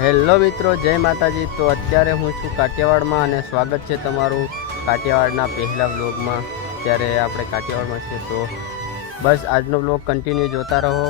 Hello મિત્રો, જય માતાજી। તો અત્યારે હું છું કાઠિયાવાડમાં અને સ્વાગત છે તમારું કાઠિયાવાડના પહેલા વ્લોગમાં। અત્યારે આપણે કાઠિયાવાડમાં છે, તો બસ આજનો વ્લોગ કન્ટિન્યુ જોતા રહો।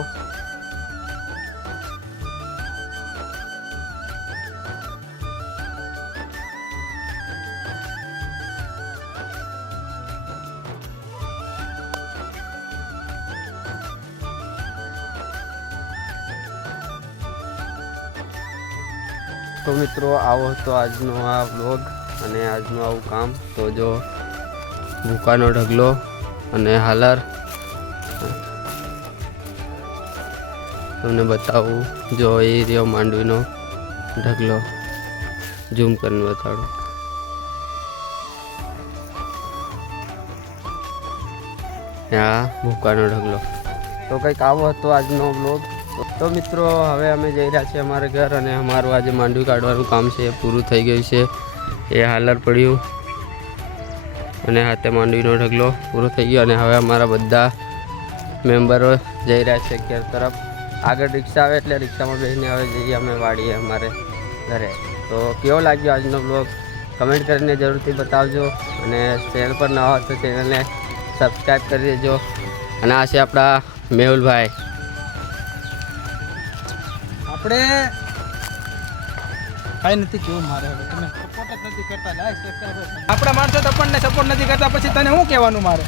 तो मित्रों आओ तो આજનો આ વ્લોગ અને આજનું આવું કામ। તો જો ભૂકાનો ઢગલો અને હાલર તમને બતાવું। જો એ રહ્યો માંડવીનો ઢગલો, ઝૂમ કરીને બતાડું। આ ભૂકાનો ઢગલો। તો કંઈક આવો હતો આજનો વ્લોગ। तो मित्रों हवे अमे जई रह्या छे अमारे घर अने अमारुं आज मांडवी काढवानुं काम छे पूरुं थई गयुं छे। ए हालर पड्युं अने हाथे मांडवीनो ढगलो पूरो थई गयो अने हवे अमारा बधा मेम्बरो जई रह्या छे घर तरफ। आगळ रिक्शा आवे एटले रिक्शामां बेसीने हवे जईए अमे वाड़ीए अमारे घरे। तो केवो लाग्यो आजनो ब्लॉग कमेंट करीने जरूरथी बतावजो अने चेनल पर नवा हो तो चेनलने सब्सक्राइब करी देजो। अने आ छे आपणा मेहुल भाई। આપણે કાઈ નથી કેવું મારે હવે તમે સપોર્ટ જ નથી કરતા, લાઈક સબસ્ક્રાઇબ આપણા માણસો તો આપણને સપોર્ટ નથી કરતા, પછી તને શું કહેવાનું મારે?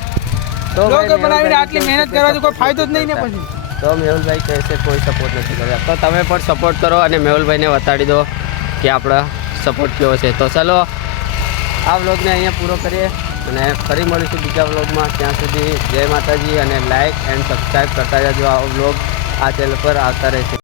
तो લોગો બનાવીને આટલી મહેનત કરવાથી કોઈ ફાયદો જ નહીં ને પછી। तो मेहुल भाई कैसे कोई सपोर्ट नहीं करता, तो तमे पण सपोर्ट करो और मेहुल भाई ने बताड़ी दो कि आपड़ा सपोर्ट केवो छे। तो चलो आ व्लॉग ने अहींया पूरो करीए अने फरी मळीशुं बीजा व्लॉग में। त्यां सुधी जय माताजी अने लाइक एंड सब्सक्राइब करता जाजो। आ व्लॉग आ चैनल पर आवता रहेशे।